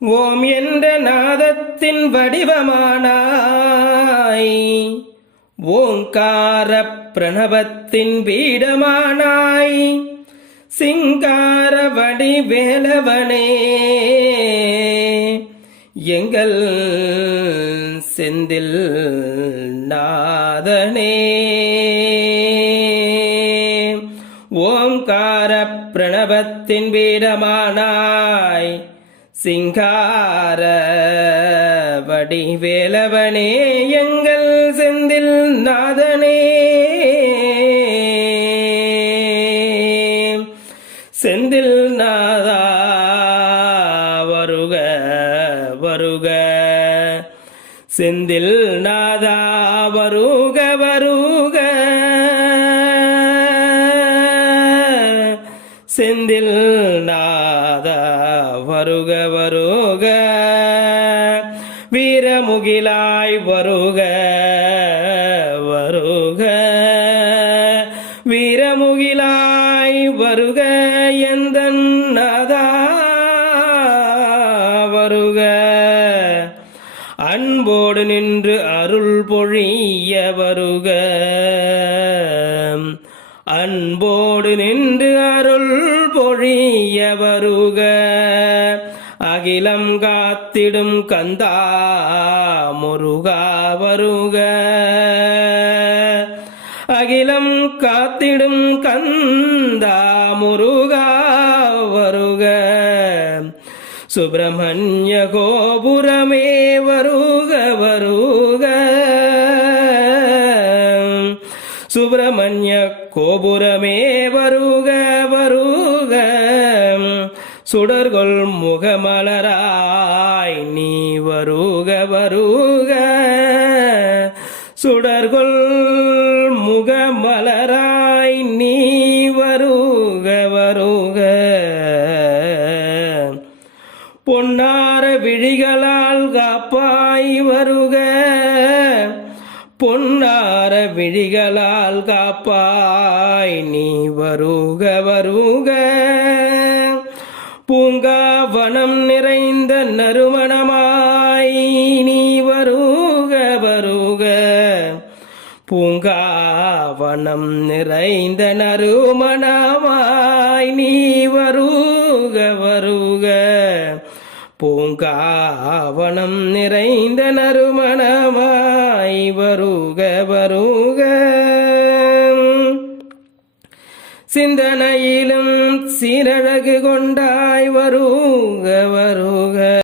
ஓம் என்ற நாதத்தின் வடிவமானாய், ஓங்கார பிரணவத்தின் பீடமானாய், சிங்கார வடிவேலவனே எங்கள் செந்தில் நாதனே. ஓங்கார பிரணவத்தின் பீடமானாய், சிங்கார வடிவேலவனே எங்கள் செந்தில் நாதனே. செந்தில் நாதா வருக வருக, செந்தில் நாதா வருக வருக, செந்தில் நாதா வருக வருக, வீரமுகிலாய் வருக வருக, வீரமுகிலாய் வருக எந்தன் நாதா வருக. அன்போடு நின்று அருள் பொழிய வருக, அன்போடு நின்று அருள் பொழிய வருக. அகிலம் காத்திடும் கந்தா முருகா வருக, அகிலம் காத்திடும் கந்தா முருகா வருக. சுப்பிரமணிய கோபுரமே வருக வருக, சுப்பிரமணிய கோபுரமே வருக வருக. சுடர்கொள் முகமலராய் நீ வருக வருக, சுடர்கொள் முகமலராய் நீ வருக வருக. பொன்னார விழிகளால் காப்பாய் வருக, பொன்னார விழிகளால் காப்பாய் நீ வருக வருக. பூங்காவனம் நிறைந்த நறுமணமாய் நீ வருக வருக, பூங்காவனம் நிறைந்த நறுமணமாய் நீ வருக வருக, பூங்காவனம் நிறைந்த நறுமணமாய் வருக வருக. சிந்தனையிலும் சீரழகு கொண்டாய் வருக வருக.